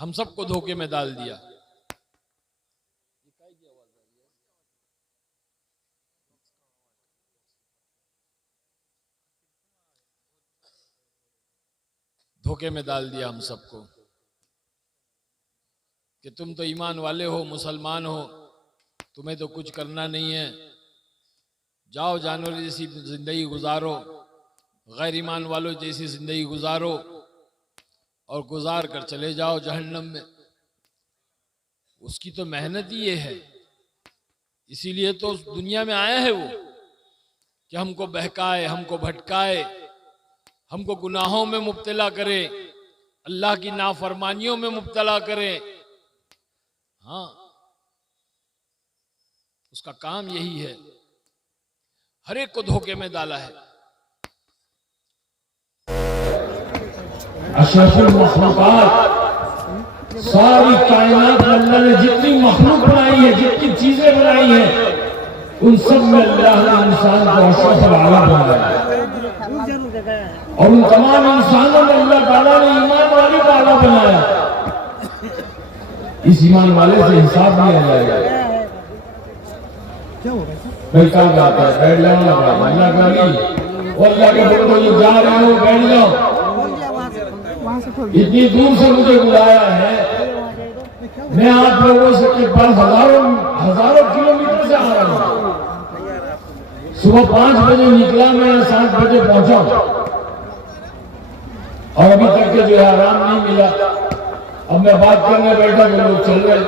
हम सबको धोखे में डाल दिया। धोखे में डाल दिया हम सबको कि तुम तो ईमान वाले हो, मुसलमान हो, तुम्हें तो कुछ करना नहीं है, जाओ जानवर जैसी जिंदगी गुजारो, गैर ईमान वालों जैसी जिंदगी गुजारो और गुजार कर चले जाओ जहन्नम में। उसकी तो मेहनत ही ये है, इसीलिए तो दुनिया में आया है वो कि हमको बहकाए, हमको भटकाए, हमको गुनाहों में मुब्तला करे, अल्लाह की नाफरमानियों में मुब्तला करे। हाँ, उसका काम यही है, हर एक को धोखे में डाला है। अशरफुल मखलूकात, सारी कायनात में अल्लाह ने जितनी मखलूक बनाई है, जितनी चीजें बनाई हैं, उन सब में अल्लाह ने इंसान को अशरफुल आला बनाया और उन तमाम इंसानों में अल्लाह ताला ने ईमान वाले को आला बनाया। इस ईमान वाले से हिसाब लिया जाएगा। कल बात है, बैठ जाओ, अल्लाह का अल्लाह के बंदों जा रहे हो, बैठ जाओ। इतनी दूर से मुझे बुलाया है, मैं आप लोगों से के पास हजारों किलोमीटर से आ रहा हूँ। सुबह 5 बजे निकला, मैं 7 बजे पहुंचा और अभी तक के जो है आराम नहीं मिला। अब मैं बात करने बैठा तो लोग चल रहे,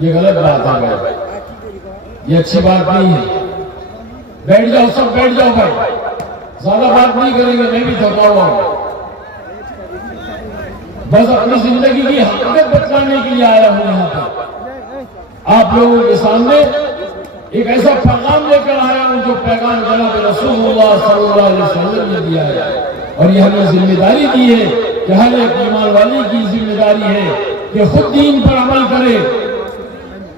ये गलत बात है भाई, ये अच्छी बात नहीं है। बैठ जाओ, सब बैठ जाओ भाई, ज्यादा बात नहीं करेंगे, मैं भी थका हुआ हूं। बस अपनी जिंदगी की हकीकत बतलाने के लिए आया हूं यहाँ पर आप लोगों के सामने। एक ऐसा पैगाम लेकर आया हूं जो पैगाम जनाब रसूलुल्लाह सल्लल्लाहु अलैहि वसल्लम ने दिया है, और यह हमें जिम्मेदारी दी है कि हर एक ईमान वाले की जिम्मेदारी है कि खुद दीन पर अमल करे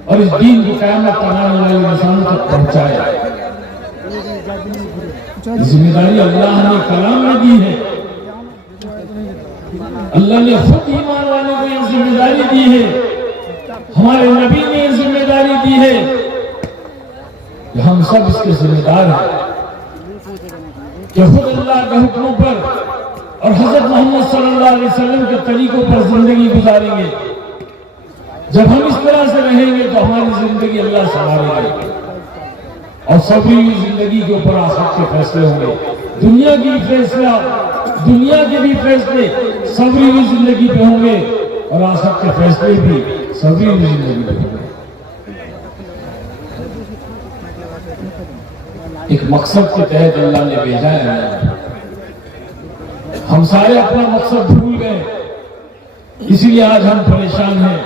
और इस दीन की क़यामत तक आने वाले इंसानों तक पहुंचाए। जिम्मेदारी अल्लाह ने कलाम में दी है, अल्लाह ने खुद ईमान वाले को ये जिम्मेदारी दी है, हमारे नबी ने ये जिम्मेदारी दी है कि हम सब इसके जिम्मेदार हैं कि खुद अल्लाह के हुक्मों पर और हजरत मोहम्मद सल्लल्लाहु अलैहि वसल्लम के तरीकों पर जिंदगी गुजारेंगे। जब हम इस तरह से रहेंगे तो हमारी जिंदगी अल्लाह संभालेगा और सभी जिंदगी के ऊपर आखिरत के फैसले होंगे। दुनिया की फैसला, दुनिया के भी फैसले सबरी हुई जिंदगी पे होंगे और आखिरत के फैसले भी सबरी हुई जिंदगी पे होंगे। एक मकसद के तहत अल्लाह ने भेजा है। हम सारे अपना मकसद भूल गए, इसीलिए आज हम परेशान हैं,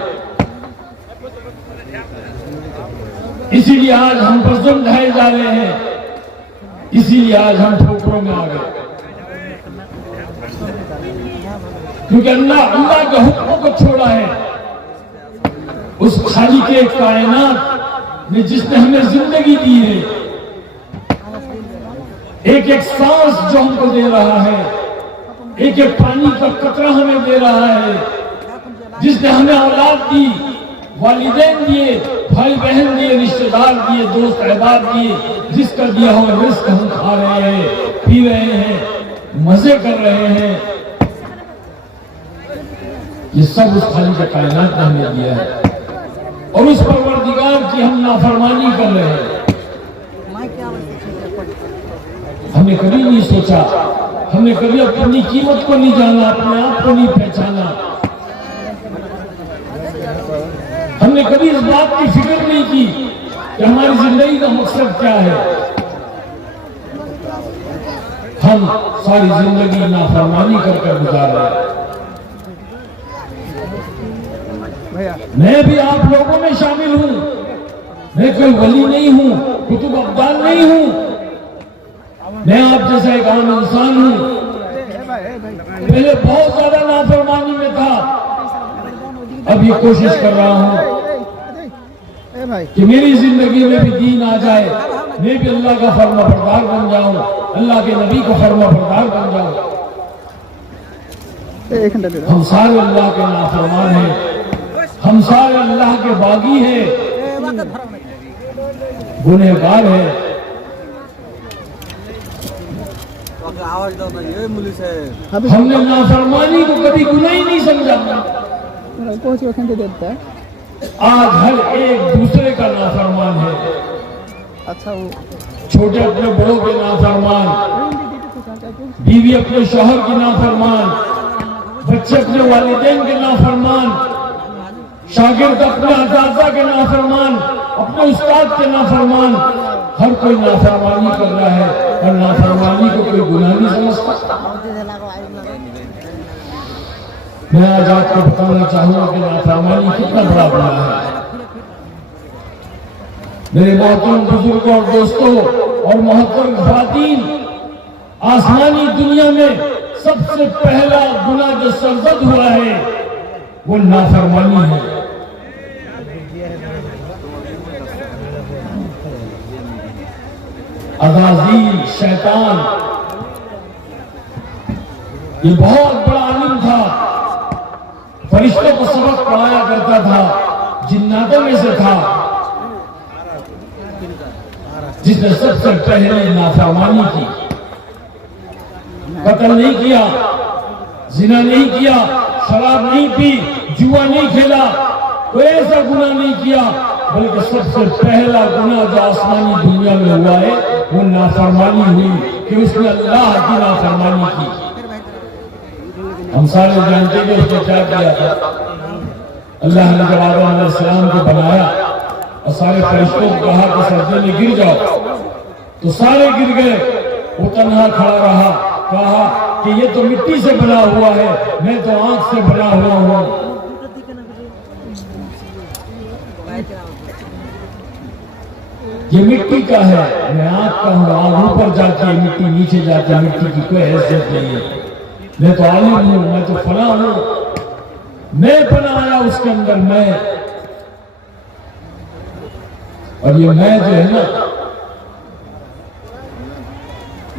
इसीलिए आज हम पर जुल्म ढाए जा रहे हैं, इसीलिए आज हम ठोकरों में आ गए, क्योंकि अल्लाह के हुक्मों को छोड़ा है। उस खालिक के कायनात ने जिसने हमें जिंदगी दी है, एक एक सांस जो हमको दे रहा है, एक एक पानी का कतरा हमें दे रहा है, जिसने हमें औलाद दी, वालिदैन दिए, भाई बहन दिए, रिश्तेदार दिए, दोस्त अहबाब दिए, जिसका दिया हुआ रिस्क हम खा रहे हैं, पी रहे हैं, मजे कर रहे हैं, ये सब उस खालिक के कायनात ने हमें दिया है और उस परवरदिगार की हम नाफरमानी कर रहे हैं। हमने कभी नहीं सोचा, हमने कभी अपनी कीमत को नहीं जाना, अपने आप को नहीं पहचाना, हमने कभी इस बात की फिक्र नहीं की कि हमारी जिंदगी का मकसद क्या है। हम सारी जिंदगी नाफरमानी कर गुजार रहे हैं। मैं भी आप लोगों में शामिल हूं, मैं कोई वली नहीं हूं, कुतुब अब्दाल नहीं हूं, मैं आप जैसा एक आम इंसान हूं। पहले बहुत ज्यादा नाफरमानी में था, अब ये कोशिश कर रहा हूं कि मेरी जिंदगी में भी दीन आ जाए, मैं भी अल्लाह का फर्माबरदार बन जाऊं, अल्लाह के नबी का फर्माबरदार बन जाऊं। हम सारे अल्लाह के नाफरमान हैं, बागी है, गुनहगार है। आवाज दो ना, ये पुलिस है। हमने नाफरमानी को कभी गुनाह ही नहीं समझा। आज हर एक दूसरे का नाफरमान है। अच्छा वो छोटे अपने बड़ों के नाफरमान, बीवी अपने शौहर की नाफरमान, बच्चे अपने वालिदैन के नाफरमान, शागिर्द अपने असातिज़ा के नाफरमान, अपने उस्ताद के नाफरमान। हर कोई नाफरमानी कर रहा है और नाफरमानी को कोई गुनाह नहीं समझता। मैं आज आपको बताना चाहूंगा कि नाफरमानी कितना बड़ा गुनाह है। मेरे मोहतरम बुजुर्गों और दोस्तों और मोहतरम ख़वातीन, आसमानी दुनिया में सबसे पहला गुनाह जो सरजद हुआ है वो नाफरमानी है। अज़ाज़ील शैतान ये बहुत बड़ा आलिम था, फरिश्तों को सबक पढ़ाया करता था, जिन्नातों में से था, जिसने सबसे पहले नाफरमानी की। कत्ल नहीं किया, जिना नहीं किया, शराब नहीं पी, जुआ नहीं खेला, कोई ऐसा गुनाह नहीं किया, बल्कि सबसे पहला गुनाह जो आसमानी दुनिया में हुआ है वो नाफरमानी हुई कि उसने अल्लाह की नाफरमानी की। हम सारे जानते हैं उसने क्या किया था। अल्लाह ने जब आदम अलैहिस्सलाम को बनाया और सारे फरिश्तों को कहा कि सजदे में गिर जाओ, तो सारे गिर गए। वो तन्हा खड़ा रहा, कहा कि ये तो मिट्टी से बना हुआ है, मैं तो आंख से बना हुआ हूं। ये मिट्टी का है, मैं आंख का हूं। आंख ऊपर जाती है, मिट्टी नीचे जाती है, मिट्टी की कोई हैसियत नहीं है। मैं तो आलिम हूं, मैं तो फला हूं, मैं बनाया उसके अंदर मैं। और ये मैं जो है ना,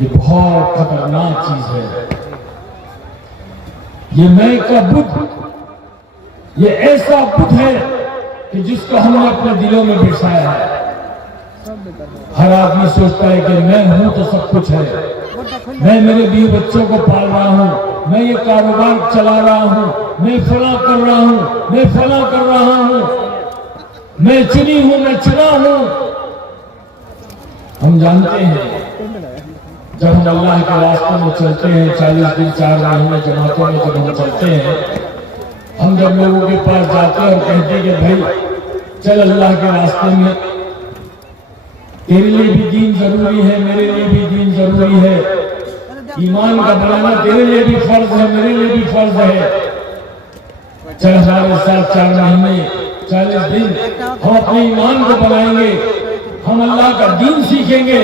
ये बहुत खतरनाक चीज है। ये मैं का बुत, ये ऐसा बुत है कि जिसको हमने अपने दिलों में बिठाया है। हर आदमी सोचता है कि मैं हूं तो सब कुछ है, मैं मेरे बीवी बच्चों को पाल रहा हूं, मैं ये कारोबार चला रहा हूं, मैं फला कर रहा हूं, मैं फला कर रहा हूं, मैं चुनी हूं, मैं चुना हूं। हम जानते हैं जब हम अल्लाह के रास्ते में चलते हैं, 40 दिन 4 महीने जमातों में जब हम चलते हैं, हम जब लोगों के पास जाते हैं और कहते हैं कि भाई चल अल्लाह के रास्ते में, तेरे लिए भी दीन जरूरी है, मेरे लिए भी दीन जरूरी है, ईमान का बनाना तेरे लिए भी फर्ज है, मेरे लिए भी फर्ज है। चल हमारे साथ 4 महीने 40 दिन हम अपने ईमान को बनाएंगे, हम अल्लाह का दीन सीखेंगे।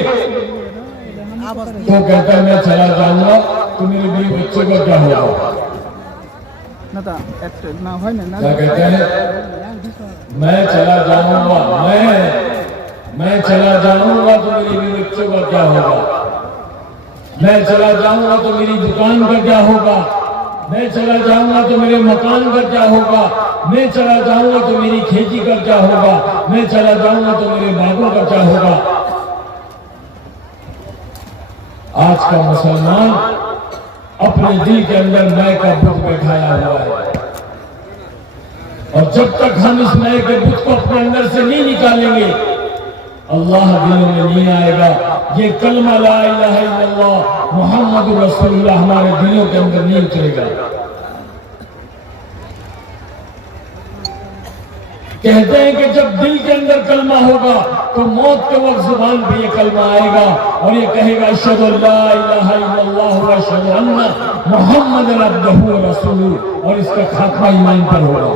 तो कहता है मैं चला जाऊंगा तो मेरे बीवी बच्चों का क्या होगा? क्या कहते हैं? मैं चला जाऊंगा, मैं चला जाऊंगा तो मेरे बीवी बच्चों का क्या होगा? मैं चला जाऊंगा तो मेरी दुकान का क्या होगा? मैं चला जाऊंगा तो मेरे मकान का क्या होगा? मैं चला जाऊंगा तो मेरी खेती का क्या होगा? मैं चला जाऊंगा तो मेरे बागों का क्या होगा? आज का मुसलमान अपने दिल के अंदर मैं का बुत बैठाया हुआ है, और जब तक हम इस मैं के बुत को अपने अंदर से नहीं निकालेंगे, अल्लाह दिलों में नहीं आएगा। ये कलमा ला इलाहा इल्लल्लाह मुहम्मदुर रसूलुल्लाह हमारे दिलों के अंदर नहीं उतरेगा। कहते हैं कि जब दिल के अंदर कलमा होगा तो मौत के वक्त जुबान पे ये कलमा आएगा और ये कहेगा अशहदु अल्ला इलाहा इल्लल्लाह व अशहदु अन्ना मुहम्मदन अब्दुहु व रसूलुहु, और इसका खात्मा ईमान पर होगा।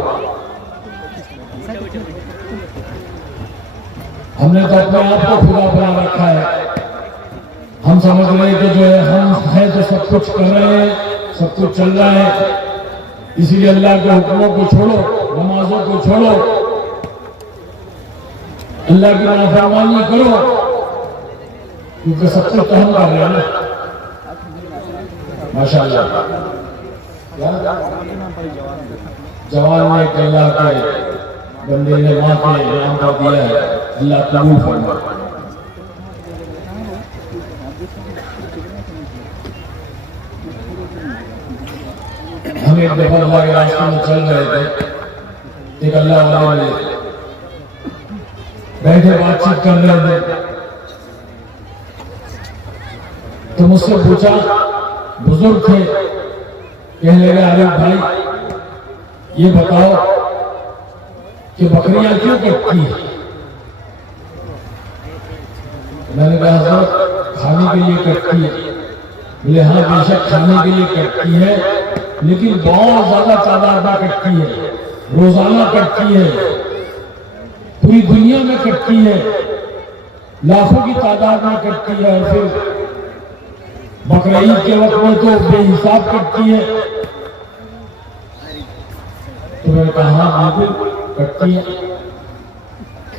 हमने तो अपने आप को खुदा बना रखा है। हम समझ रहे हैं कि जो है हम हैं तो सब कुछ कर रहे हैं, सब कुछ चल रहा है, इसीलिए अल्लाह के हुक्मों को छोड़ो, नमाजों को छोड़ो, अल्लाह की नाफरमानी करो, क्योंकि सब कुछ तो हम कर रहे हैं ना। माशाअल्लाह जवान ने अल्लाह के बंदे ने वहां के नाम का दिया है, अल्लाह कबूल फरमाए। हम एक दफा अल्लाह के रास्ते में चल रहे थे, एक अल्लाह वाले बैठे बातचीत कर रहे थे, तो मुझसे पूछा, बुजुर्ग थे, कहने लगे अरे भाई ये बताओ कि बकरियां क्यों कटती है? मैंने कहा हज़रत खाने के लिए कटती है। बोले हाँ बेशक खाने के लिए कटती है, लेकिन बहुत ज्यादा तादाद में कटती है, रोजाना कटती है, पूरी दुनिया में कटती है, लाखों की तादाद में कटती है, और फिर बकरा ईद के वक्त में तो बेहिसाब कटती है। तो मैंने कहा हाँ बिल्कुल कटती है।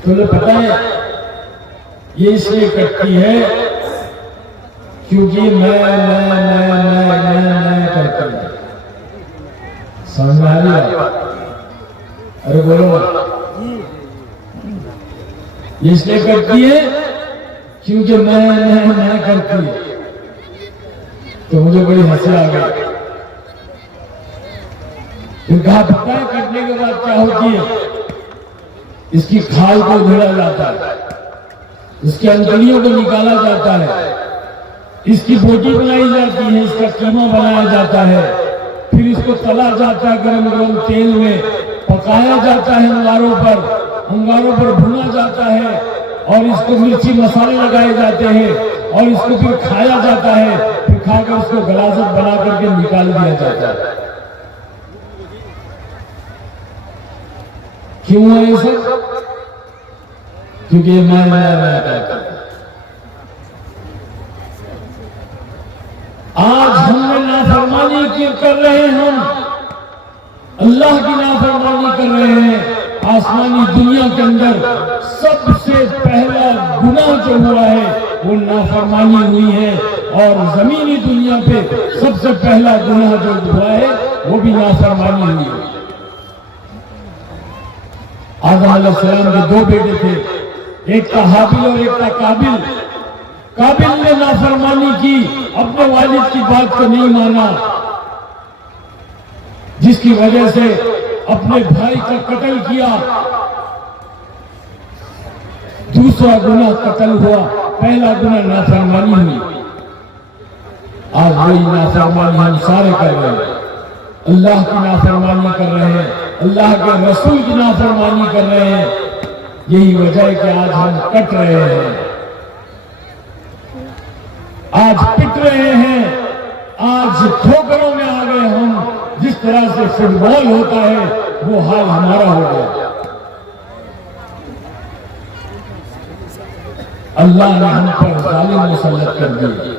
तुम्हें पता है ये इसलिए कटती है क्योंकि मैं करती है। समझ में आ रही बात? अरे बोलो, ये इसलिए करती है क्योंकि मैं करती है। तो मुझे बड़ी हंसी आ गई। फिर कहा पता है कटने के बाद क्या होती है? इसकी खाल को उधेड़ा जाता है, इसकी अंतड़ियों को निकाला जाता है, इसकी बोटी बनाई जाती है, इसका कीमा बनाया जाता है, फिर इसको तला जाता है, गरम गरम तेल में पकाया जाता है, अंगारों पर भुना जाता है, और इसको मिर्ची मसाले लगाए जाते हैं, और इसको फिर खाया जाता है, फिर खाकर इसको गलासत बना करके निकाल दिया जाता है। क्यों है ये सब? क्योंकि मैं करता हूं। आज हमने नाफरमानी क्यों कर रहे हैं? हम अल्लाह की नाफरमानी कर रहे हैं। आसमानी दुनिया के अंदर सबसे पहला गुनाह जो हुआ है वो नाफरमानी हुई है, और जमीनी दुनिया पे सबसे पहला गुनाह जो हुआ है वो भी नाफरमानी हुई है। आदम अलैहिस्सलाम के दो बेटे थे, एक था हाबिल और एक था काबिल। काबिल ने नाफरमानी की, अपने वालिद की बात को नहीं माना, जिसकी वजह से अपने भाई का कत्ल किया। दूसरा गुनाह कत्ल हुआ, पहला गुनाह नाफरमानी हुई। आज वही नाफरमानी हम सारे कर रहे हैं। अल्लाह की नाफरमानी कर रहे हैं, अल्लाह के रसूल की नाफरमानी कर रहे हैं। यही वजह है कि आज हम कट रहे हैं, आज पिट रहे हैं, आज ठोकरों में आ गए हम। जिस तरह से फुटबॉल होता है वो हाल हमारा हो गया। अल्लाह ने हम पर जालिम मुसल्लत कर दिए,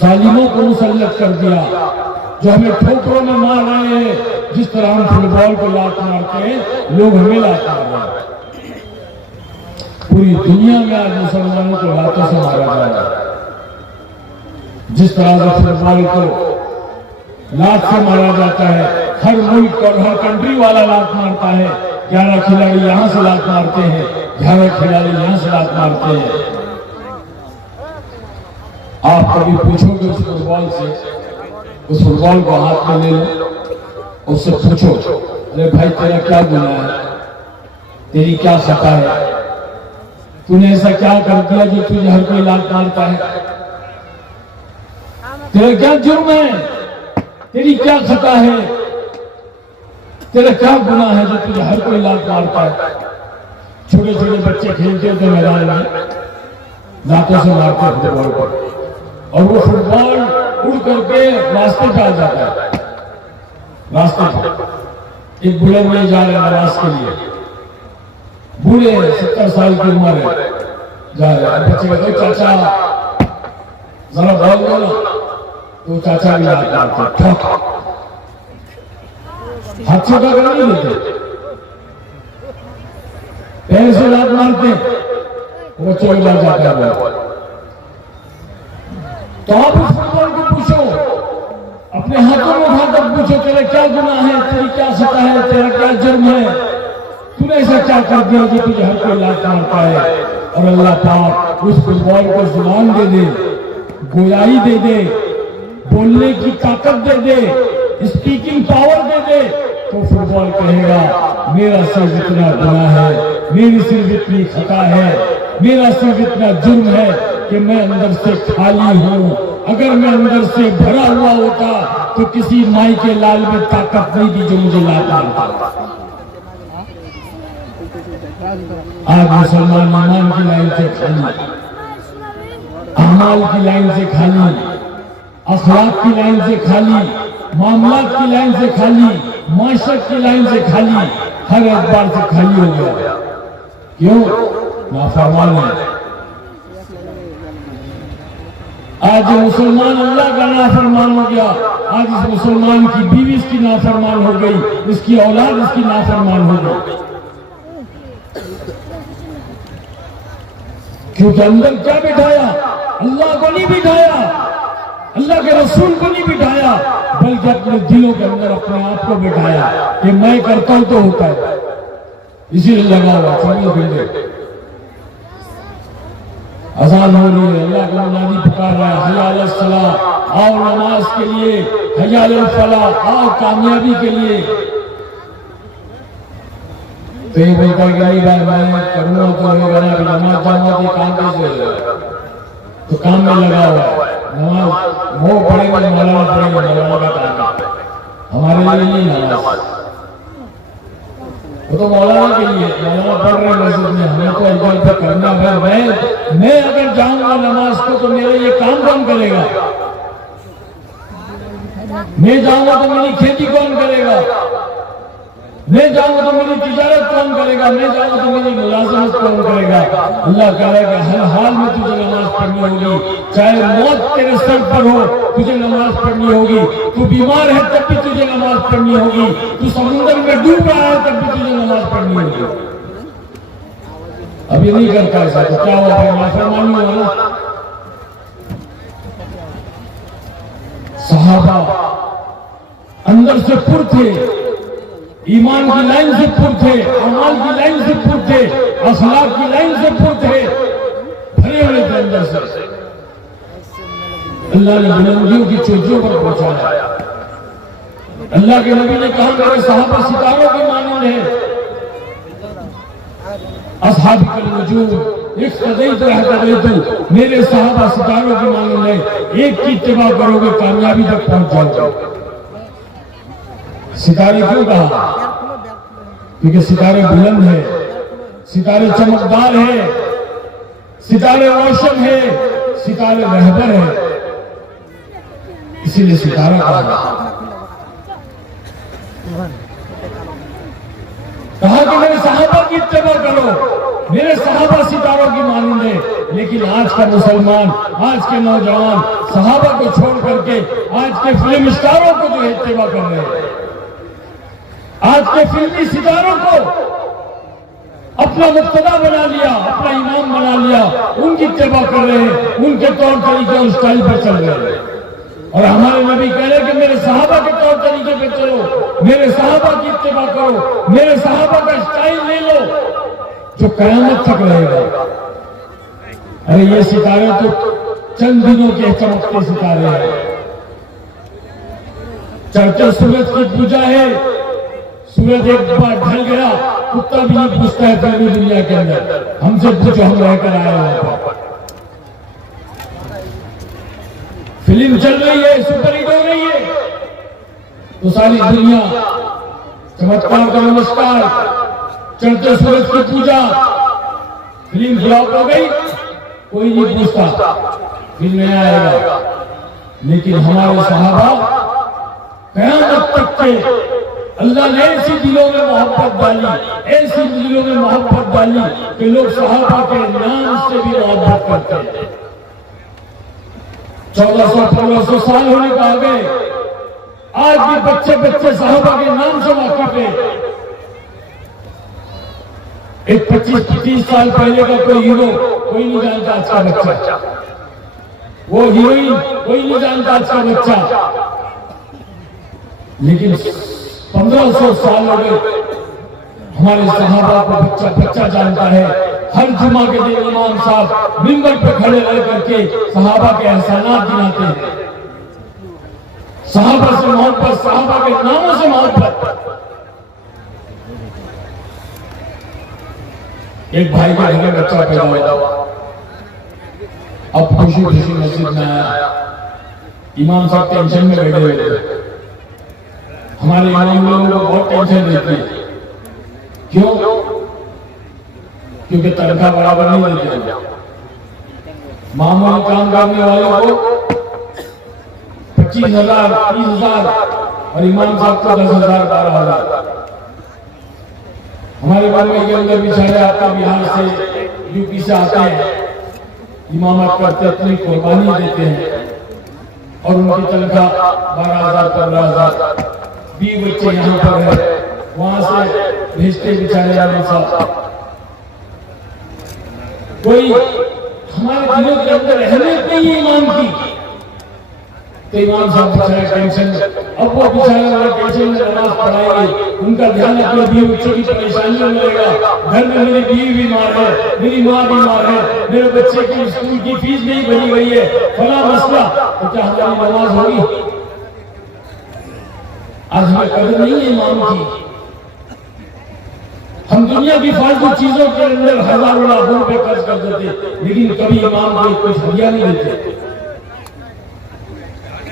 जालिमों को मुसल्लत कर दिया, जो हमें ठोकरों में मार रहे हैं। जिस तरह हम फुटबॉल को लात मारते हैं, लोग हमें लात मार रहे हैं। पूरी दुनिया में आज मुसलमानों को लातों से मारा जा रहा है। जिस तरह से फुटबॉल को लात से मारा जाता है, हर मुल्क और हर कंट्री वाला लात मारता है। 11 खिलाड़ी यहां से लात मारते हैं, 11 खिलाड़ी यहां से लात मारते हैं। आप कभी पूछोगे उस फुटबॉल से, उस फुटबॉल को हाथ में ले लो, उससे पूछो अरे भाई तेरा क्या गुनाह है, तेरी क्या खता है, तूने ऐसा क्या कर दिया जो तुझे हर कोई लात मारता है, तेरा क्या जुर्म है, तेरी क्या खता है, तेरा क्या गुनाह है जो तुझे हर कोई लात मारता है। छोटे छोटे बच्चे खेलते होते मैदान में, लातों से मारते फुटबॉल को, और वो फुटबॉल उड़ करके रास्ते पे आ जाता है। रास्ते पे एक बुलेट में जा रहे हैं नमाज के लिए, बूढ़े 70 साल की उम्र है, जा रहे हैं। बच्चे कहते चाचा जरा बोल दो ना, तो चाचा भी लात मारते, ठक हाथ छोटा कर नहीं देते, पैर से लात मारते, बच्चों को लग जाता है। तो आप उस फुटबॉल को पूछो, अपने हाथों में उठाकर पूछो तेरा क्या गुनाह है, तेरी क्या खता है, तेरा क्या जुर्म है, तू तूने ऐसा क्या कर दिया जो तुझे हर कोई लात मारता है। और अल्लाह पाक उस फुटबॉल को जुबान दे दे, गोलाई दे दे, बोलने की ताकत दे दे, स्पीकिंग पावर दे दे, तो फुटबॉल कहेगा मेरा सिर्फ इतना गुनाह है, मेरी सिर्फ इतनी खता है, मेरा सिर्फ इतना जुर्म है कि मैं अंदर से खाली हूँ। अगर मैं अंदर से भरा हुआ होता तो किसी माई के लाल में ताकत नहीं थी जो मुझे लात मारता। आज मुसलमान ईमान की लाइन से खाली, अमाल की लाइन से खाली, अखलाक की लाइन से खाली, मामलात की लाइन से खाली, माशरत की लाइन से खाली, हर एतबार से खाली हो गया। क्यों? नाफरमान है। आज मुसलमान अल्लाह का नाफरमान हो गया। आज इस मुसलमान की बीवी इसकी नाफरमान हो गई, इसकी औलाद इसकी नाफरमान हो गई। क्योंकि अंदर क्या बिठाया? अल्लाह को नहीं बिठाया, अल्लाह के रसूल को नहीं बिठाया, बल्कि अपने दिलों के अंदर अपने आप को बिठाया कि मैं करता हूं तो होता है। इसीलिए लगा हुआ चलिए बिल्डे अजान हो रही है, अल्लाह का मुनादी पुकार रहा है, हय्या अलस सलाह, आओ नमाज के लिए, हय्या अलल फलाह, आओ कामयाबी के लिए। तो ये बोलता है कि नहीं भाई मैं करूंगा तो होगा ना, नमाज जाऊंगा तो काम कैसे होगा? तो काम में लगा हुआ है, नमाज वो पढ़ेगा मौलाना पढ़ेगा, मौलाना का काम है, हमारे लिए नहीं नमाज, वो तो मौलाना के लिए। मौलाना पढ़ रहे मस्जिद में, हमें तो इधर पे करना है। मैं अगर जाऊंगा नमाज को तो मेरा ये काम कौन करेगा? मैं जाऊंगा तो मेरी खेती कौन करेगा? मैं जाऊंगा तो मेरी तिजारत कौन करेगा? मैं जाऊंगा तो मेरी मुलाजमत कौन करेगा? अल्लाह कहेगा हर हाल में तुझे नमाज पढ़नी होगी, चाहे मौत तेरे सर पर हो तुझे नमाज पढ़नी होगी, तू बीमार है तब भी तुझे नमाज पढ़नी होगी, तू समुद्र में डूब रहा है तब भी तुझे नमाज पढ़नी होगी। अब ये नहीं करता ऐसा तो क्या हुआ? फिर नाफरमानी हुआ ना। सहाबा अंदर से पुर थे, ईमान की लाइन से पुर थे, अमाल की लाइन से पुर थे, अखलाक की लाइन से पुर थे, भरे हुए थे अंदर से। अल्लाह ने बुलंदियों की चोटियों पर पहुंचाया। अल्लाह के नबी ने कहा मेरे सहाबा सितारों के मानंद है, असहाब कल वजूद इख्तदैत रहतदैत, मेरे सहाबा सितारों के मानंद है, एक की इत्तिबा करोगे कामयाबी तक पहुंच जाओगे। सितारे क्यों कहा? क्योंकि सितारे बुलंद है, सितारे चमकदार है, सितारे रोशन है, सितारे रहबर है, इसीलिए सितारा कहा कि मेरे सहाबा की इत्तिबा करो, मेरे सहाबा सितारों की मानंद है। लेकिन आज का मुसलमान, आज के नौजवान सहाबा को छोड़ करके आज के फिल्म स्टारों को जो इत्तिबा कर रहे हैं, आज के फिल्मी सितारों को अपना मुक्तदा बना लिया, अपना इमाम बना लिया, उनकी इत्तिबा कर रहे हैं, उनके तौर तरीके उस स्टाइल पर चल रहे हैं। और हमारे नबी कह रहे हैं कि मेरे सहाबा के तौर तरीके पे चलो, मेरे सहाबा की इत्तिबा करो, मेरे सहाबा का स्टाइल ले लो जो कयामत तक रहेगा। अरे ये सितारे तो चंद दिनों के चमकते सितारे हैं, चढ़ते सूरज की पूजा है, सूरज एक बार ढल गया कुत्ता भी नहीं पूछता है फिल्मी दुनिया के अंदर, हमसे पूछो हम रहकर आए वहां पर। फिल्म चल रही है, सुपरहिट हो रही है, तो सारी दुनिया चमत्कार का नमस्कार, चढ़ते सूरज की पूजा, फिल्म फ्लॉप हो गई, कोई नहीं पूछता, फिल्म में आएगा। लेकिन हमारे सहाबा कयामत तक के अल्लाह ने ऐसी दिलों में मोहब्बत डाली, ऐसी दिलों में मोहब्बत डाली कि लोग सहाबा के नाम से भी मोहब्बत करते हैं। 1400-1500 साल होने को आ गए, आज भी बच्चे बच्चे सहाबा के नाम से वाकिफ है। एक 25-30 साल पहले का कोई हीरो कोई नहीं जानता आज का बच्चा, वो हीरोइन कोई नहीं जानता आज का बच्चा। लेकिन 1500 साल हो गए, हमारे सहाबा को बच्चा बच्चा जानता है। हर जुमा के दिन इमाम साहब मिंबर पे खड़े रह करके सहाबा के एहसानात गिनाते हैं, सहाबा से मोहब्बत, सहाबा के नामों से मोहब्बत। एक भाई के घर में बच्चा पैदा हुआ, अब खुशी खुशी मस्जिद में आया, इमाम साहब टेंशन में बैठे हुए थे। हमारे इमाम लोगों को बहुत टेंशन रहती है, क्यों? क्योंकि तनख्वाह बराबर नहीं देते। मामूली काम करने वालों को 25,000, 30,000 और इमाम साहब को 10,000, 12,000। हमारे बम्बई के अंदर भी सारे आपका बिहार से, यूपी से आते हैं, इमामत करते, अपनी कुर्बानी देते हैं और उनकी तनख्वाह 12,000, 15,000। 20 बच्चे यहाँ पर है, वहां से भेजते बेचारे इमाम साहब। कोई हमारे दिलों के अंदर अहमियत नहीं है इमाम की, तो इमाम साहब बेचारे टेंशन में। अब वो बेचारे वाला टेंशन में नमाज पढ़ाएंगे, उनका ध्यान अपने बीवी बच्चों की परेशानियों में रहेगा। घर में मेरी बीवी बीमार है, मेरी माँ बीमार है, मेरे बच्चे की स्कूल की फीस नहीं भरी हुई है, फला मसला, तो क्या हमारी नमाज होगी? आज हमें कदर नहीं है इमाम की। हम दुनिया की फालतू चीजों के अंदर हजारों लाखों रुपए खर्च कर देते, लेकिन कभी इमाम को कुछ हदिया नहीं देते।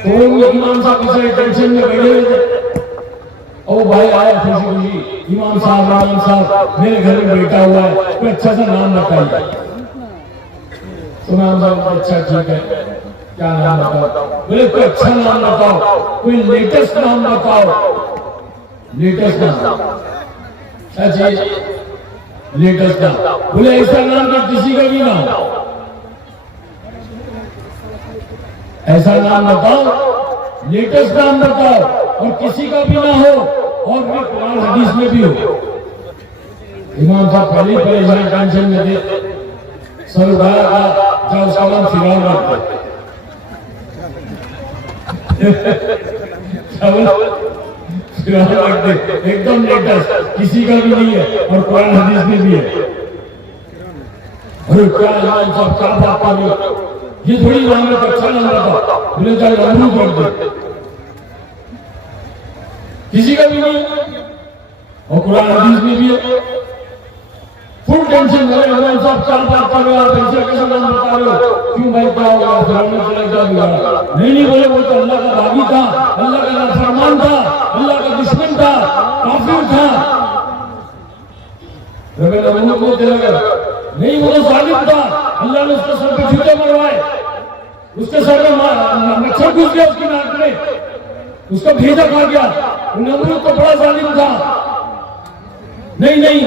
तो इमाम साहब बेचारे टेंशन में बैठे हुए थे। ओ भाई आया खुशी खुशी, इमाम साहब मेरे घर में बैठा हुआ है, कोई अच्छा सा नाम बताइए। तो इमाम साहब अच्छा ठीक है, क्या नाम बताओ? बोले कोई अच्छा नाम बताओ, कोई लेटेस्ट नाम बताओ। लेटेस्ट नाम? अच्छा लेटेस्ट नाम? बोले ऐसा नाम तो किसी का भी ना हो, ऐसा नाम बताओ, लेटेस्ट नाम बताओ और किसी का भी ना हो और भी कुरान हदीस में भी हो। इमाम साहब पहले परेशान टेंशन में थे, सर उठाया था, जब उसका नाम फिरौन रख दे। एकदम लेटेस्ट, किसी का भी नहीं है और कुरान हदीस में भी है। अरे क्या इमाम साहब क्या बात कर रहे हो? ये थोड़ी नाम है, अच्छा नाम बताओ। बोले चाहे अमरूद रख दे, किसी का भी नहीं और कुरान हदीस में भी है। फुल टेंशन है, इमाम साहब क्या बात कर रहे हो आप, ऐसे कैसे नाम बता रहे हो? क्यों भाई क्या हो गया? फिरौन ने क्या बिगाड़ा? नहीं बोले वो तो अल्लाह का बागी था, अल्लाह का नाफरमान था, अल्लाह का दुश्मन था, काफिर था। नहीं वो तो जालिम था, अल्लाह ने उसके सर पे जूते मरवाए, उसके सर में मच्छर घुस गया उसकी नाक में, उसका भेजा खा गया। नमरूद तो बड़ा जालिम था। नहीं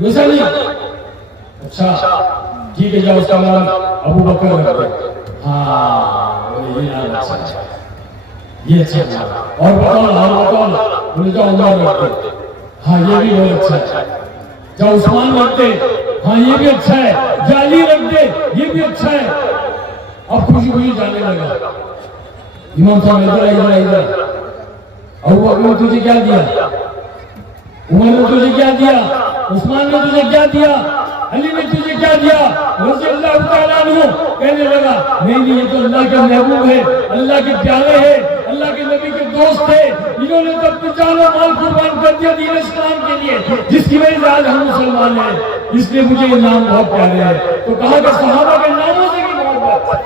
वैसा नहीं। अच्छा ठीक है, जाओ उसका नाम अबू बकर रख दे। हाँ ये नाम अच्छा, ये अच्छा। और बताओ बोले जाओ उमर रख दे। हाँ ये भी बहुत अच्छा है। जाओ उस्मान रख दे। हाँ ये भी अच्छा है। जाली रख दे, ये भी अच्छा है। अब खुशी खुशी जाने लगा। इमाम साहब इधर अबू बकर ने तुझे क्या दिया? उमर ने तुझे क्या दिया? उस्मान ने तुझे क्या दिया? अली ने तुझे क्या दिया? रज़ी अल्लाह तआला अन्हु कहने लगा, नहीं ये तो अल्लाह के महबूब है, अल्लाह के प्यारे हैं, अल्लाह के नबी के दोस्त थे, इन्होंने तो अपनी जान और माल कुर्बान कर दिया दीन इस्लाम के लिए, जिसकी वजह से आज हम मुसलमान हैं। इसलिए मुझे ये नाम बहुत प्यारे हैं। तो कहा कि सहाबा के नामों से भी मोहब्बत।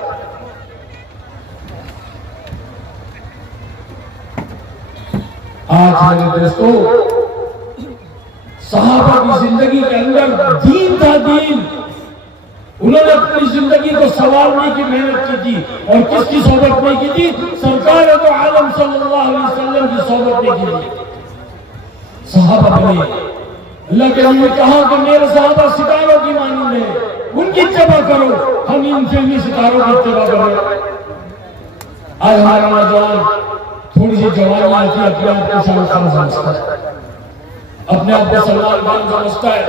आज मेरे दोस्तों, सहाबा की जिंदगी के अंदर दीन था, दीन। उन्होंने अपनी जिंदगी को संवारने की मेहनत की थी और किसकी सोबत में की थी? सरकार तो आलम सल्लल्लाहु अलैहि वसल्लम की सोबत में की थी। सहाबा बने। अल्लाह के नबी ने कहा कि मेरे सहाबा सितारों की मानंद है, उनकी इत्तेबा करो, हम इन फिल्मी सितारों की इत्तेबा करें। आज हमारा नौजवान थोड़ी सी जवानी आती है, अपने आप को शाहरुख समझता है, अपने आप को सलमान खान समझता है,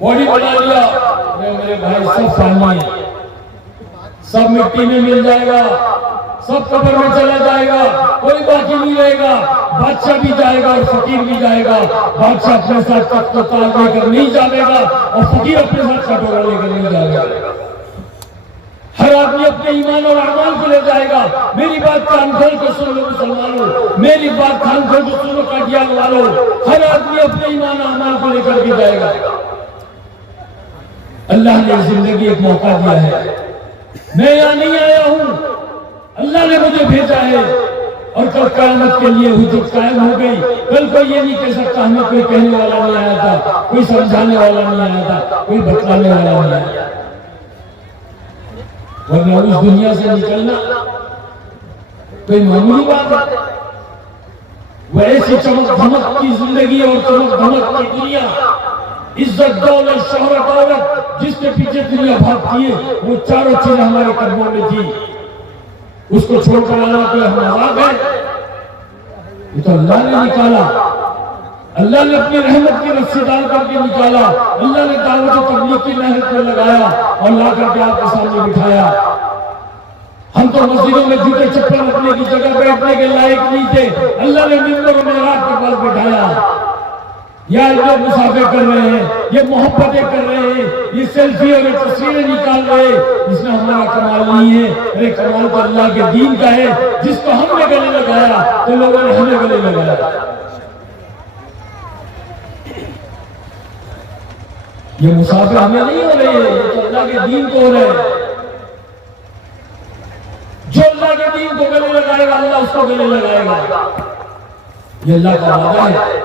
बॉडी बना लिया। मेरे भाई सब पानी है, सब मिट्टी में मिल जाएगा, सब कब्र में चला जाएगा, कोई बाकी नहीं रहेगा। बादशाह भी जाएगा और फकीर भी जाएगा। बादशाह अपने साथ तख्त ताज लेकर नहीं जाएगा और फकीर अपने साथ कटोरा लेकर नहीं जाएगा। हर आदमी अपने ईमान और अमाल को ले जाएगा। मेरी बात कान खोल के सुन लो मुसलमानों, मेरी बात कान खोल के सुन लो कादियान वालों। हर आदमी अपने ईमान और अमाल को लेकर के जाएगा। अल्लाह ने जिंदगी एक मौका दिया है। मैं यहाँ नहीं आया हूँ, अल्लाह ने मुझे भेजा है और कल क़यामत के लिए हुज्जत कायम हो गई। कल कोई ये नहीं कह सकता हमें कोई कहने वाला नहीं आया था, कोई समझाने वाला नहीं आया था, कोई बतलाने वाला नहीं आया। वरना उस दुनिया से निकलना कोई मामूली बात है। वो ऐसी चमक धमक की जिंदगी और चमक धमक की दुनिया, इज्जत दौलत शोहरत दौलत जिसके पीछे दुनिया भागती है, वो चारों चीजें हमारे कदमों में थी। उसको छोड़कर आना कोई हम मजाक है? ये तो अल्लाह ने निकाला। अल्लाह ने अपनी रहमत की रस्सी डाल करके निकाला। अल्लाह ने दावत और तबलीग की मेहनत को लगाया और ला करके आपके सामने बिठाया। हम तो मस्जिदों में जूते चप्पल रखने की जगह बैठने के लायक नहीं थे। अल्लाह ने मिंबर में रात के पास बिठाया। या लोग मुसाफे कर रहे हैं, ये मोहब्बतें कर रहे हैं, ये सेल्फी और ये तस्वीरें निकाल रहे हैं, इसमें हमारा कमाल नहीं है। अरे कमाल तो अल्लाह के दीन का है। जिसको हमने गले लगाया तो लोगों ने हमें गले लगाया। ये मुसाफिर हमें नहीं हो रहे हैं, ये तो अल्लाह के दीन को हो रहे हैं। जो अल्लाह के दीन को गले लगाएगा अल्लाह उसको गले लगाएगा। ये अल्लाह का वादा है।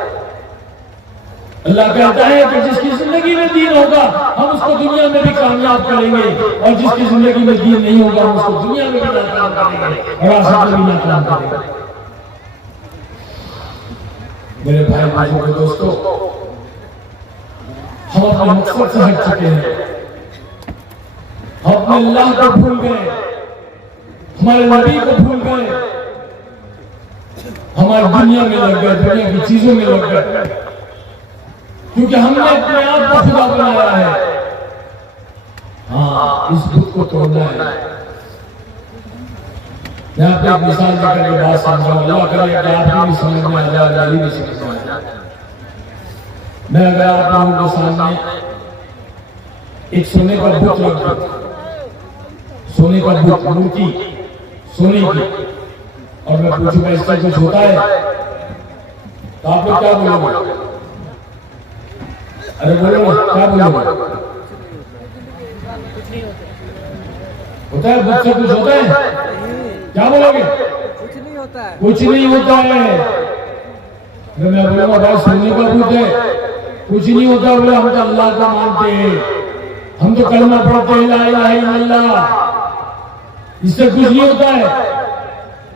अल्लाह कहता है कि जिसकी जिंदगी में दीन होगा हम उसको दुनिया में भी कामयाब करेंगे, और जिसकी जिंदगी में दीन नहीं होगा हम उसको दुनिया में भी नाकाम करेंगे और आखिरत में भी नाकाम करेंगे। मेरे भाई भाइयों के दोस्तों, हम अपने मकसद से हट चुके हैं। हम अपने अल्लाह को भूल गए, हमारे नबी को भूल गए, हमारी दुनिया में लग गए, दुनिया की चीजों में लग गए, क्योंकि हमने अपने आप को खुदा बनाया है। हाँ, इस बुत को तोड़ना है। मैं आपको एक मिसाल देकर के बात समझाऊं, अल्लाह करे कि आपकी भी समझ में आ जाए, मेरी भी समझ में आ जाए। मैं अगर आप लोगों के सामने एक सोने का बुत रख दूं, सोने का बुत, मूर्ति सोने की, और मैं पूछूंगा इसका कुछ होता है, तो आप लोग क्या बोलोगे? अरे बोलो क्या बोलोगे? होता है? बुत से कुछ होता है? क्या बोलोगे? कुछ नहीं होता है। कुछ नहीं होता है। मैं बोलूंगा भाई सोने का बुत है, कुछ नहीं होता। बोले हम तो अल्लाह को मानते हैं, हम तो कलमा पढ़ते हैं ला इलाहा इल्लल्लाह, इससे कुछ नहीं होता है।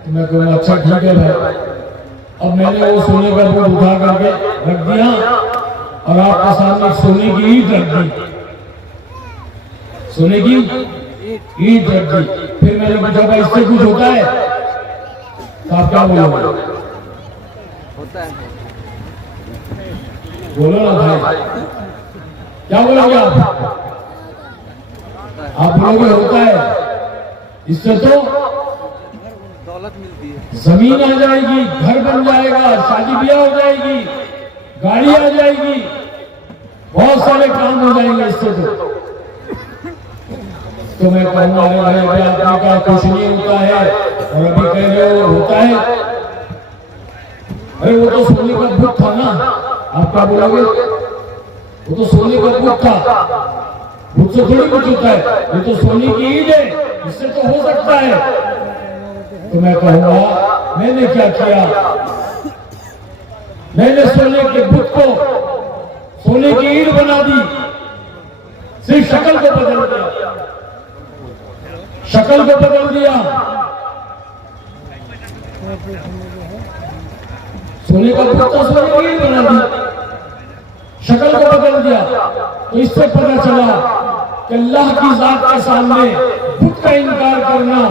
तो मैं कहूँगा अच्छा ठीक है भाई। अब मैंने वो सोने का बुत उठा करके रख दिया और आपके सामने सोने की ईंट रख दी, सोने की ईंट रख दी। फिर मैंने पूछा भाई इससे कुछ होता है? तो आप क्या बोलोगे? होता है। बोलो ना भाई, क्या बोलोगे आप? आप बोलोगे होता है। इससे तो दौलत मिलती है, जमीन आ जाएगी, घर बन जाएगा, शादी ब्याह हो जाएगी, गाड़ी आ जाएगी, बहुत सारे काम हो जाएंगे इससे। तो मैं कहूँगा अरे भाई अभी आपने कहा कुछ नहीं होता है और अभी कह रहे हो होता है। अरे वो तो सोने का बुत था ना, आप क्या बोलोगे? वो तो सोने का बुत था, बुत से थोड़ी कुछ होता है, ये तो सोने की ईंट है, इससे तो हो सकता है। तो मैं कहूँगा मैंने क्या किया? मैंने सोने के बुत को सोने की ईंट बना दी, सिर्फ शक्ल को बदल दिया, शक्ल को बदल दिया। सोने का बुत तो सोने की ईंट बना दी, शक्ल को बदल दिया। तो इससे पता चला कि अल्लाह की जात के सामने बुत का इनकार करना,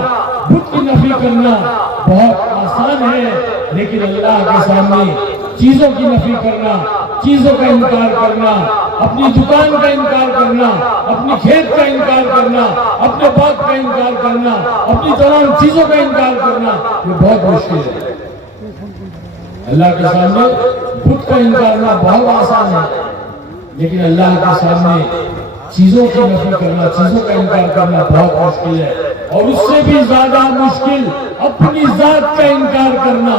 बुत की नफी करना बहुत आसान है, लेकिन अल्लाह के सामने चीजों की नफी करना, चीजों का इनकार करना अपनी दुकान का इनकार करना, अपनी खेत का इनकार करना, अपने बाप का इनकार करना, अपनी तमाम चीजों का इनकार करना, ये बहुत मुश्किल है। अल्लाह के सामने बुत का इनकार करना बहुत आसान है, लेकिन अल्लाह के सामने चीजों की नफी करना, चीजों का इनकार करना बहुत मुश्किल है। और उससे भी ज्यादा मुश्किल अपनी जात का इनकार करना,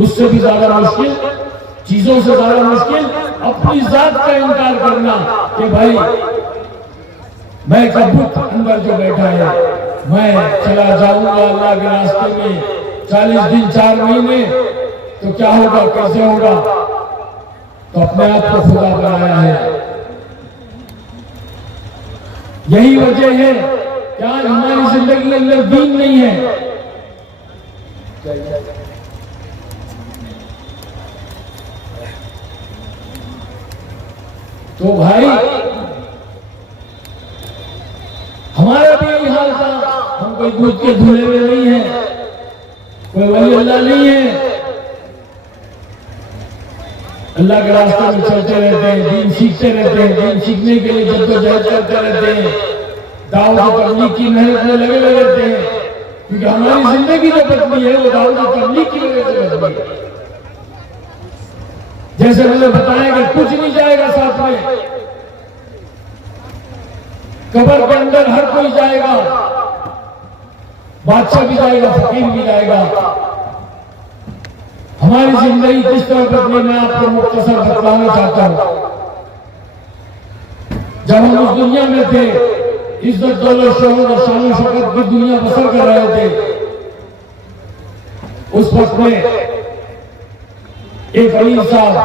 उससे भी ज्यादा मुश्किल, चीजों से ज्यादा मुश्किल अपनी जात का इनकार करना कि भाई मैं का बुत अंदर जो बैठा है, मैं चला जाऊंगा अल्लाह के रास्ते में 40 दिन 4 महीने, तो क्या होगा, कैसे होगा? तो अपने आप को खुदा बनाया है। यही वजह है कि आज हमारी जिंदगी के अंदर दीन नहीं है। तो भाई हमारा भी यही हाल था। हम कोई दूध के धुले में नहीं है, कोई वली अल्लाह नहीं है। अल्लाह के रास्ते में चलते रहते हैं, दीन सीखते रहते हैं, दीन सीखने के लिए जद्दोजहद करते रहते हैं, दावत तबलीग की मेहनत में लगे रहते हैं, क्योंकि हमारी जिंदगी जो बदली है वो दावत तबलीग की वजह से बदली है। जैसे मैंने बताया कि कुछ नहीं जाएगा साथ में, कब्र के अंदर हर कोई जाएगा, बादशाह भी जाएगा, फकीर भी जाएगा। हमारी जिंदगी किस तरह बदली मैं आपको मुख्तसर बतलाना चाहता हूं। जब हम उस दुनिया में थे, इज्जत दौलत शोहरत और शान शौकत की दुनिया बसर कर रहे थे, उस वक्त में एक अमीर साहब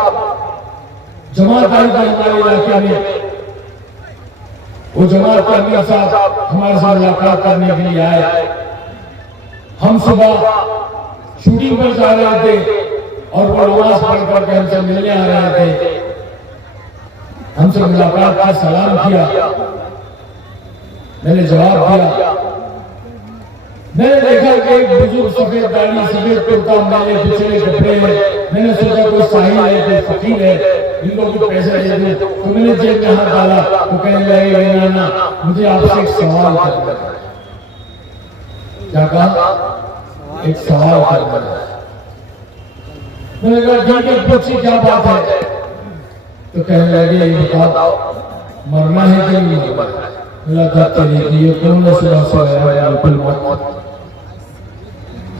जमात आई था हमारे इलाके में। वो जमात के अमीर साहब हमारे साथ मुलाकात करने के लिए आए। हम सुबह शूटिंग पर जा रहे थे और वो नमाज पढ़ करके हमसे मिलने आ रहे थे। हमसे मुलाकात का सलाम किया, मैंने जवाब दिया। मैंने देखा कि एक बुजुर्ग सफेद दाढ़ी, सफेद कुर्ता, मैंने पिछले कपड़े हैं। मैंने सोचा कोई साहिल है, कोई फकीर है, इनको कुछ पैसे दे दूं। तो मैंने जेब में हाथ डाला तो कहने लगे नाना मुझे आपसे एक सवाल करना है। क्या कहा? एक सवाल करना है। मैंने कहा ठीक है, पूछिए क्या बात है। तो कहने लगे ये बताओ मरना है कि नहीं मरना है? मेरा था तेरी ये कौन सुबह से मौत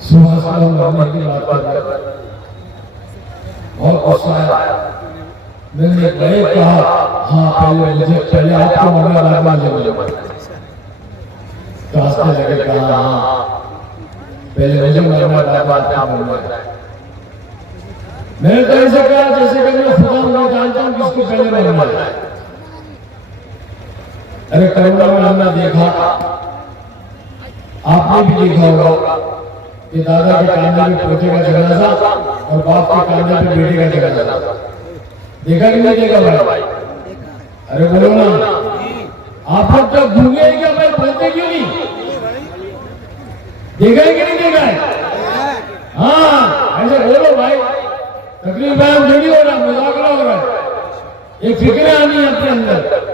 सुबह से मरने की बात कर रहा है। बहुत गुस्सा आया। मैंने गए कहा हाँ पहले आपको मरना बाद में मुझे मरना। तो हंसने लगे, कहा हाँ पहले मुझे मरना बाद में आप मरना है। मैंने तो ऐसे कहा जैसे कि मैं खुदा मैं जानता हूँ किसको पहले मरना है। अरे करुणा में हमने देखा, आपने भी देखा होगा कि दादा के कांधे में पोते का जनाजा और बाप के कांधे पे बेटे का जनाजा। देखा कि नहीं देखा भाई? अरे बोलो ना, आप लोग तो भूले हैं क्या भाई? बोलते क्यों नहीं? देखा है कि नहीं देखा है? हाँ ऐसे बोलो भाई। तकलीफ बयान थोड़ी हो रहा, मुजाकरा हो रहा है। एक फिक्र आनी है अपने अंदर।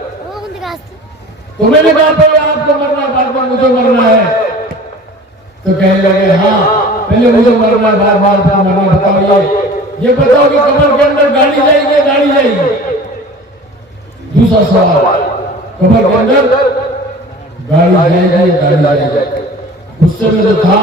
तो मैंने कहा पहले आपको मरना है बाद में मुझे मरना है। तो कहने लगे हाँ पहले मुझे मरना है बाद में मरना। बताओ ये बताओ कि कब्र के अंदर गाड़ी जाएगी या गाड़ी जाएगी? दूसरा सवाल, कब्र के अंदर गाड़ी जाएगी या गाड़ी जाएगी? गुस्से में तो था,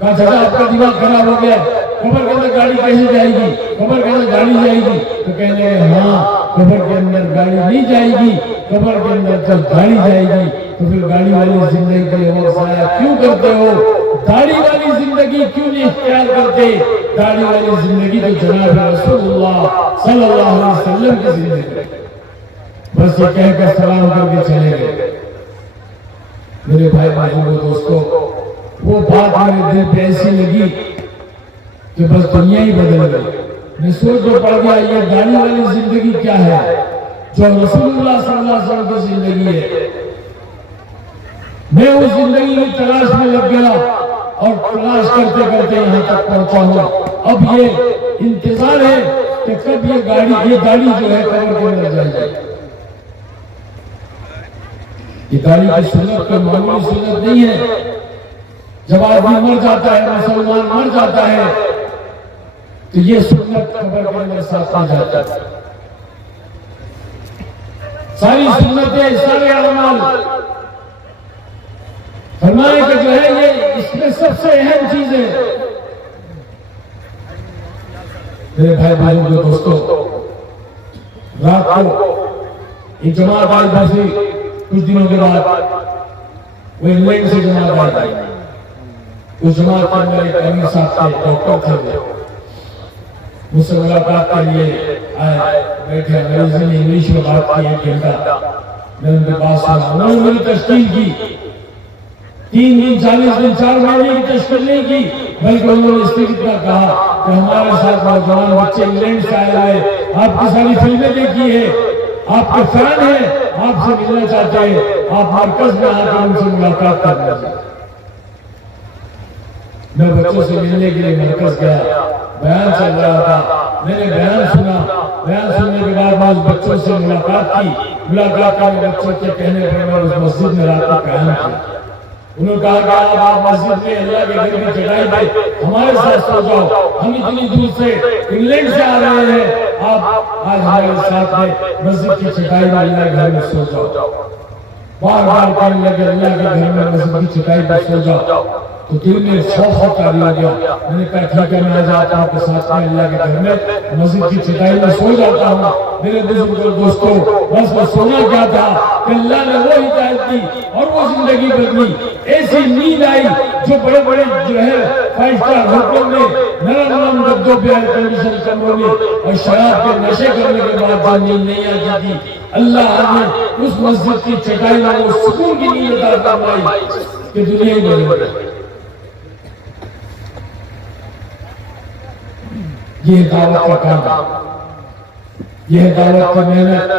कहा चाचा आपका दिमाग खराब हो गया, कब्र के अंदर गाड़ी कैसे जाएगी? कब्र के अंदर गाड़ी जाएगी? तो कहने लगे हाँ कब्र के अंदर गाड़ी नहीं जाएगी, कब्र के अंदर जब गाड़ी जाएगी तो फिर गाड़ी वाली जिंदगी के लिए वक्त ज़ाया क्यों करते हो? दाढ़ी वाली जिंदगी क्यों नहीं इख्तियार करते? दाढ़ी वाली जिंदगी तो जनाब रसूलुल्लाह सल्लल्लाहु अलैहि वसल्लम की जिंदगी। बस ये कहकर सलाम करके चले गए। मेरे भाई भाइयों दोस्तों, वो बात मेरे दिल पे ऐसी लगी कि बस दुनिया ही बदल गई। मैं सोच जो पड़ गया ये गाड़ी वाली जिंदगी क्या है जो रसूलुल्लाह सल्लल्लाहु अलैहि वसल्लम की जिंदगी है। मैं उस जिंदगी की तलाश में लग गया और तलाश करते करते यहाँ तक पहुंचा हूँ। अब ये इंतजार है कि कि कब ये गाड़ी जो है कब्र के अंदर जाएगी। ये गाड़ी की सुन्नत कोई मामूली सुन्नत नहीं है। जब आदमी मर जाता है, मुसलमान मर जाता है, तो ये सुन्नत कब्र के अंदर साथ आ जाता है। सारी सुन्नतें, सारे अमल फरमाने का जो है, ये इसमें सबसे अहम चीज है मेरे भाई भाइयों दोस्तों। रात को एक जमात आई बसी, कुछ दिनों के बाद वो इंग्लैंड से जमात आई। उस जमात के अंदर एक अमीर साहब थे, डॉक्टर थे, मुझसे मुलाकात के लिए आए, बैठे, अंग्रेजी में इंग्लिश में बात की 1 घंटा। मैंने उनके पास सुना, उन्होंने मेरी तश्कील की 3 दिन 40 दिन 4 महीने की तश्कील नहीं की, बल्कि उन्होंने इसलिए इतना कहा कि हमारे साथ नौजवान बच्चे इंग्लैंड से आए हुए, आपकी सारी फिल्में देखी है, आपके फैन हैं, आपसे मिलना चाहते हैं, आप मरकज में आकर उनसे मुलाकात करना चाहिए। मैं बच्चों से मिलने के लिए मरकज गया, बयान चल रहा था, मैंने बयान सुना। बयान सुनने के बाद मैं उस बच्चों से मुलाकात की। मुलाकात करने बच्चों के कहने पर मैं उस मस्जिद में रात को कायम किया। उन्होंने कहा कि आप मस्जिद में अल्लाह के घर में चढ़ाई पे हमारे साथ सो जाओ, हम इतनी दूर से इंग्लैंड से आ रहे हैं, आप आज हमारे साथ में मस्जिद की चटाई में अल्लाह के घर में सो जाओ। बार बार कहने लगे अल्लाह के घर में मस्जिद की चटाई पे सो जाओ, तो दिल में खौफ तारी आ गया। मैंने कहा ठीक है, मैं आ जाता हूँ आपके साथ में अल्लाह के घर में मस्जिद की चटाई में सो जाता हूँ। मेरे बुजुर्ग दोस्तों, बस वो सोना क्या था कि अल्लाह ने वो हिदायत दी और वो जिंदगी बदली। ऐसी नींद आई जो बड़े बड़े जो है 5 स्टार होटलों में, नरम गद्दों पे, एयर कंडीशन कमरों में और शराब के नशे करने के बाद जो नींद नहीं आती थी, अल्लाह ने उस मस्जिद की चटाई में वो सुकून की नींद अता फरमाई कि दुनिया ही बदल गई। ये दावत का काम, यह दावत की मेहनत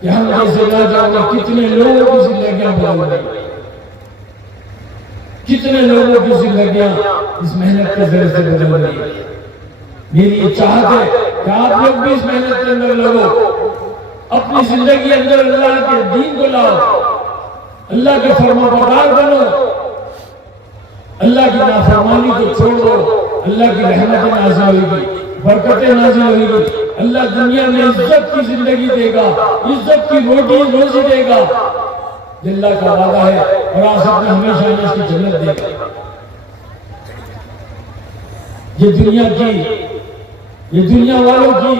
कि हम जैसे ना जाने कितने लोगों की जिंदगियां बदल गई, कितने लोगों की जिंदगियां इस मेहनत के जरिए से बदल गई। मेरी ये चाहत है कि आप लोग भी इस मेहनत के अंदर लगो, अपनी जिंदगी अंदर अल्लाह के दीन को लाओ, अल्लाह के फरमाबरदार बनो, अल्लाह की नाफरमानी को छोड़ दो। अल्लाह की रहमतें नाज़िल होगी, बरकतें नाज़िल होगी। अल्लाह दुनिया में इज्जत की जिंदगी देगा, इज्जत की रोटी रोजी देगा, अल्लाह का वादा है, और आखिरत में हमेशा इसकी जन्नत देगा। ये दुनिया की, ये दुनिया वालों की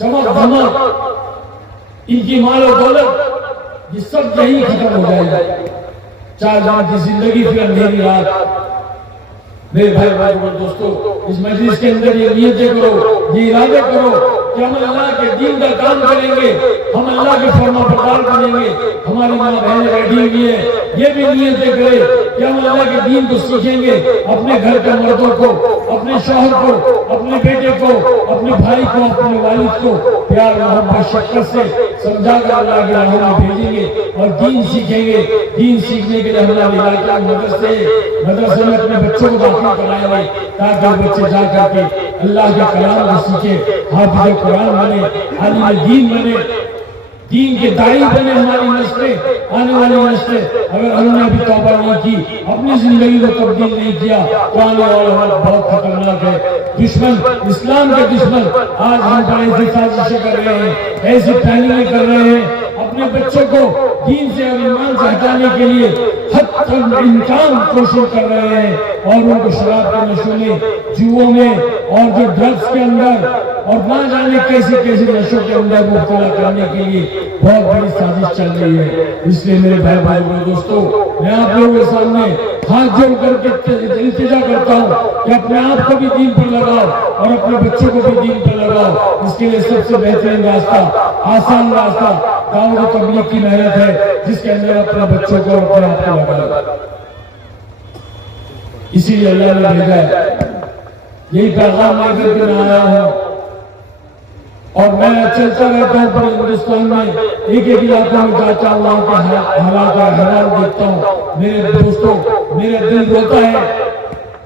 चमक धमक, इनकी माल और दौलत, ये सब यही खत्म हो जाएगा। 4 जहां की जिंदगी फिर अंधेरी रात। मेरे भाई भाइयों दोस्तों, इस मजलिस के अंदर ये नियतें करो, ये इरादे करो कि हम अल्लाह के दीन का काम करेंगे, हम अल्लाह के फरमाबरदार बनेंगे। हमारी माँ बहनें बैठी हुई है, ये भी नियतें करें कि हम अल्लाह के दीन को सीखेंगे, अपने घर के मर्दों को, अपने शौहर को, अपने बेटे को, अपने भाई को, अपने वालिद को प्यार मोहब्बत शक्कर से समझा कर अल्लाह के राह में भेजेंगे और दीन सीखेंगे। दीन सीखने के लिए हमारे इलाके मदरसे में अपने बच्चों को दाखिल कराएंगे ताकि बच्चे जा करके अल्लाह के कलाम को सीखे, हाफिज़ कुरान बने, आलिम दीन बने, दीन के दाई बने। हमारी नस्लें, आने वाली नस्लें, अगर हमने अभी तौबा नहीं की, अपनी जिंदगी को तब्दील नहीं किया, तो आने वाला वक्त बहुत खतरनाक है। दुश्मन, इस्लाम के दुश्मन आज हम पर ऐसी साजिशें कर रहे हैं, ऐसी प्लानिंग कर रहे हैं, अपने बच्चों को दीन से और ईमान से हटाने के लिए हद तक इम्कान कोशिश कर रहे हैं और उनको शराब के नशों में, जुओं में और जो ड्रग्स के अंदर और ना जाने कैसे कैसे नशों के अंदर मुब्तला करने के लिए बहुत बड़ी साजिश चल रही है। इसलिए मेरे भाई भाइयों दोस्तों, मैं आप लोगों के सामने हाथ जोड़ करके इल्तिजा करता हूँ कि अपने आप को भी दीन पर लगाओ और अपने बच्चों को भी दीन पर लगाओ। इसके लिए सबसे बेहतरीन रास्ता, आसान रास्ता दावत तबलीग की मेहनत है, जिसके अंदर अपने बच्चों को और अपने आप को लगाओ। इसीलिए अल्लाह ने भेजा है, यही पैगाम लेकर के मैं आया हूँ। और मैं चलता रहता हूँ पूरे हिंदुस्तान में, एक एक इलाकों में जाता हूँ, वहाँ के हालात देखता हूँ। मेरे दोस्तों, मेरा दिल रोता है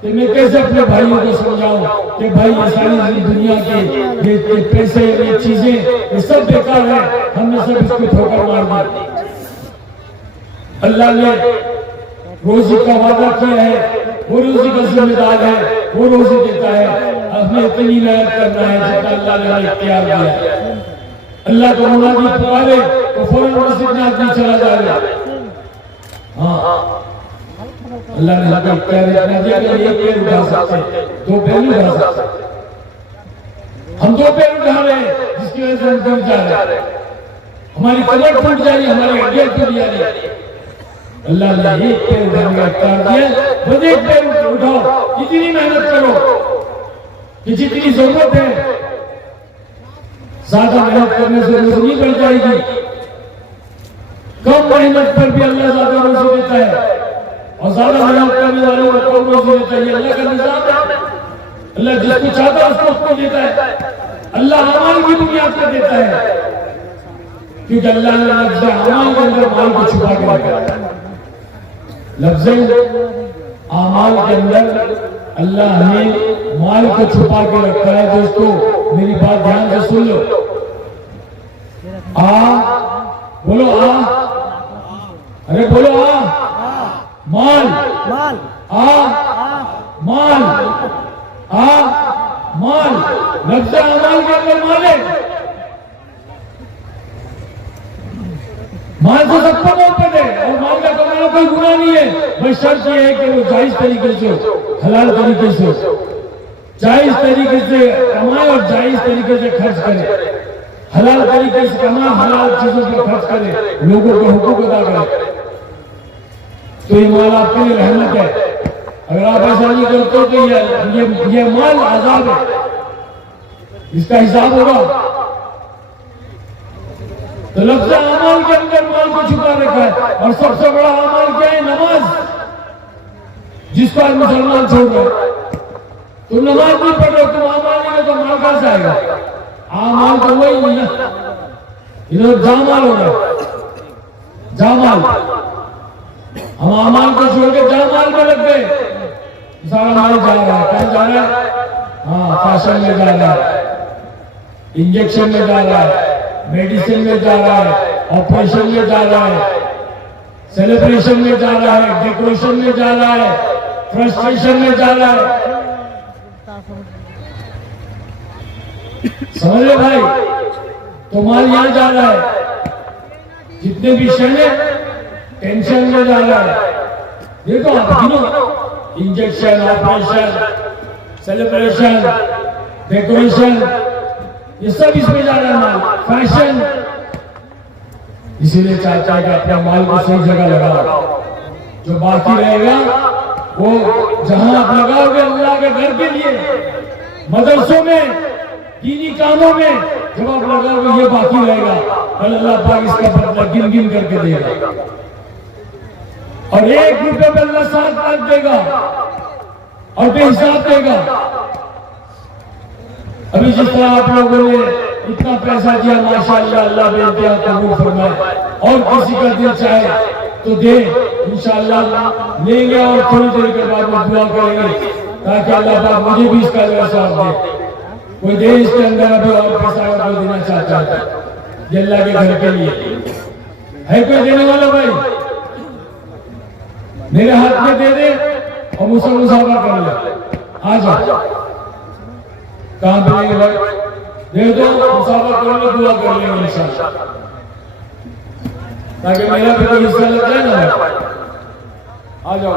कि मैं कैसे अपने भाइयों को समझाऊं कि भाई ये सारी दुनिया के ये पैसे, ये चीजें, ये सब बेकार है, हमने सब इसको ठोकर मार दी। अल्लाह ने रोजी का वादा किया है, वो रोजी का जिम्मेदार है, वो रोजी देता है। हमें इतनी मेहनत करना है जितना अल्लाह ने हमें इख्तियार दिया है। अल्लाह को मुनादी पुकारे तो फौरन मस्जिद में आदमी चला जाए। हाँ, अल्लाह ने हमें इख्तियार इतना दिया कि एक पैर उठा सकते, दो पैर नहीं उठा सकते। हम दो पैर उठा रहे हैं जिसकी वजह से हम गिर जा रहे हैं, हमारी कमर टूट जा रही है, हमारी हड्डियां टूट जा रही है। अल्लाह ने एक पैर उठाने का इख्तियार दिया, बस एक पैर उठाओ, इतनी मेहनत करो कि जितनी जरूरत है। ज्यादा मेहनत करने से रोजी नहीं बढ़ जाएगी, कम मेहनत पर भी अल्लाह ज्यादा रोजी देता है, और ज्यादा मेहनत करने वालों को कम रोजी देता है। अल्लाह का निजाम है। अल्लाह जिसको चाहता है उसको देता है। अल्लाह अमाल की बुनियाद पर देता है, क्योंकि अल्लाह ने लफ्ज़ अमाल के अंदर माल को छुपा के रखा है। लफ्ज़ अमाल के अंदर अल्लाह ने माल को छुपा के रखा है। दोस्तों मेरी बात ध्यान से सुन लो। बोलो अरे बोलो माल माल माल माल, लफ्ज़ अमाल के अंदर माल है। माल से सबको मोहब्बत है, और माल का कमाना कोई गुनाह नहीं है। बस शर्त यह है कि वो जायज तरीके से हो, हलाल तरीके से हो, जायज तरीके से कमाए और जायज तरीके से खर्च करे, हलाल तरीके से कमाए, हलाल चीजों पर खर्च करे, लोगों के हुकूक अदा करे। तो ये माल आपके लिए रहमत है। अगर आप ऐसा नहीं करते हो तो ये माल आजाद है, इसका हिसाब होगा। तो लफ्ज़ अमाल के अंदर माल को छुपा रखा है, और सबसे बड़ा अमाल क्या है? नमाज, जिसको आज मुसलमान छोड़ रहे। तुम नमाज नहीं पढ़ रहे, तुम अमाल नहीं हो तो माल कहां से आएगा? अमाल तो वही नहीं ना, इधर जामाल हो रहा है, जामाल। हम अमाल को छोड़ के जामाल में लग गए, सारा माल जा रहा है। कहाँ जा रहा है? हाँ, फैशन में जा रहा है, इंजेक्शन में जा रहा है, मेडिसिन में जा रहा है, ऑपरेशन में जा रहा है, सेलिब्रेशन में जा रहा है, डेकोरेशन में जा रहा है, फ्रस्ट्रेशन में जा रहा है। समझ लो भाई, तो माल यहां जा रहा है। जितने भी शहर टेंशन में जा रहा है, देखो आप गिनो, इंजेक्शन, ऑपरेशन, सेलिब्रेशन, डेकोरेशन, ये सब इसमें जा रहा है माल, फैशन। इसीलिए चाहता है कि अपने माल को सही जगह लगाओ। जो बाकी रहेगा वो जहां आप लगाओगे अल्लाह के घर के लिए, मदरसों में, दीनी कामों में, जब आप लगाओगे ये बाकी रहेगा, कल अल्लाह पाक इसका बदला गिन गिन करके देगा। और 1 रुपये में अल्लाह 7 लाख देगा और बेहिसाब देगा। अभी जिस तरह आप लोगों ने इतना पैसा दिया, माशाअल्लाह, अल्लाह बेइंतहा कबूल फरमाए। और किसी का दिल चाहे तो दे, इंशाअल्लाह लेंगे, और थोड़ी देर के बाद में दुआ करेंगे ताकि अल्लाह पाक मुझे भी इसका एहसास दे। कोई दे इसके अंदर अभी और पैसा कोई देना चाहता है ये अल्लाह के घर के लिए है? कोई देने वाला भाई मेरे हाथ में दे दे और मुझसे मुसाफा कर ले। आ जाओ, कहां देंगे भाई? दे दो, मुसाफा करेंगे, दुआ कर लेंगे इंशाअल्लाह, ताकि मेरा भी कोई हिस्सा लग जाए ना भाई। आ जाओ,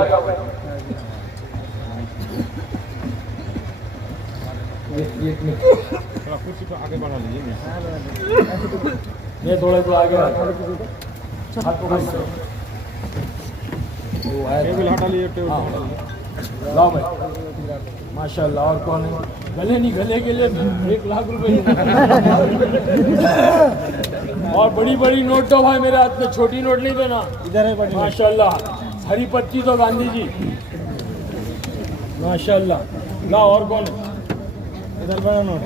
थोड़ा कुर्सी को आगे बढ़ा लीजिए। ये थोड़ा सा आगे हाथ पकड़ लो। टेबल हटा लिए, टेबल हटा लिए। लाओ भाई, माशाल्लाह। और कौन है? गले नहीं, गले के लिए 1 लाख रुपए। और बड़ी बड़ी नोट तो भाई मेरे हाथ में, छोटी नोट नहीं देना। इधर है बड़ी, माशाल्लाह। हरी पत्ती तो गांधी जी, माशाल्लाह। लाओ, और कौन है? इधर बड़ा नोट।